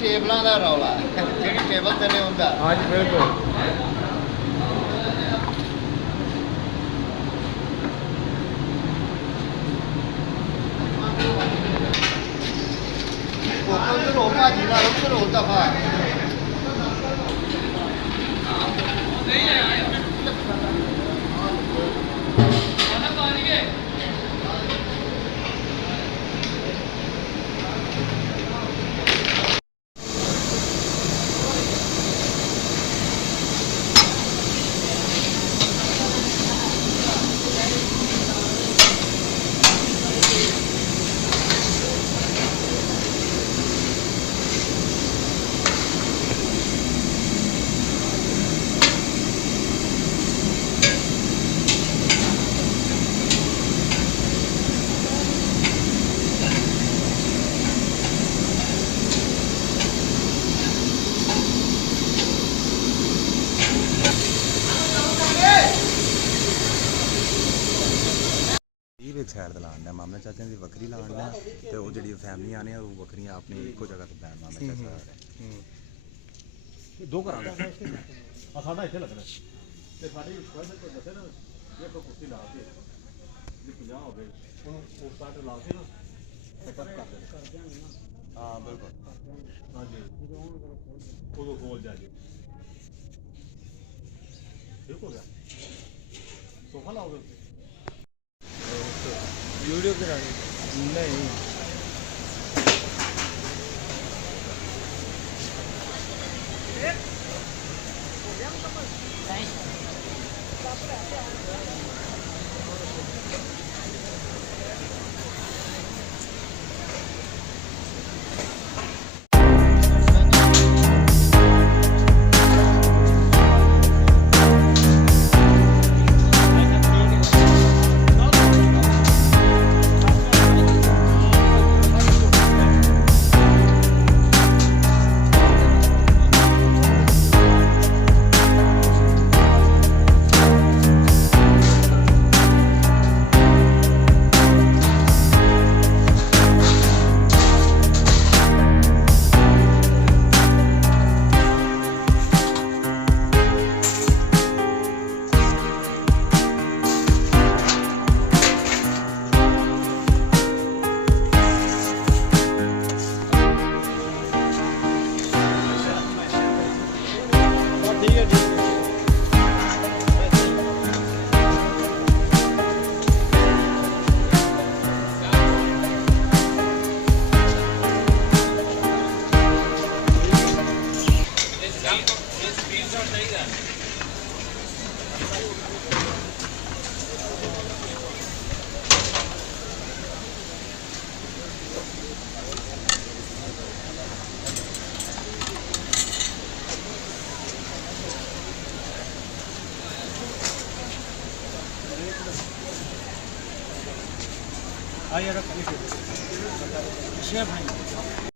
ਟੇਬਲਾਂ ਦਾ ਰੌਲਾ ਜਿਹੜੀ ਟੇਬਲ ਤੇ ਨੇ ਹੁੰਦਾ। ਹਾਂਜੀ ਬਿਲਕੁਲ। ਉਧਰ ਹੋ ਭਾਜੀ ਨਾਲ ਉਧਰ ਹੋ ਦਫਾ एक साइड से लाना मामे चाचे की वक्री लाना तो वो जी फैमिलियां ने वो वक्रियां अपनी एको जगह तो बैन मामे चाचा दो घर साढ़ा इतने लगना तो साढ़े दसे ना एक कुर्सी ला के जो 50 हो गए उस साइड ला के ना कर हाँ बिल्कुल हाँ जी उदो खोल जाए ठीक हो गया सोफा लाओगे वीडियो करानी नहीं शेफ हैं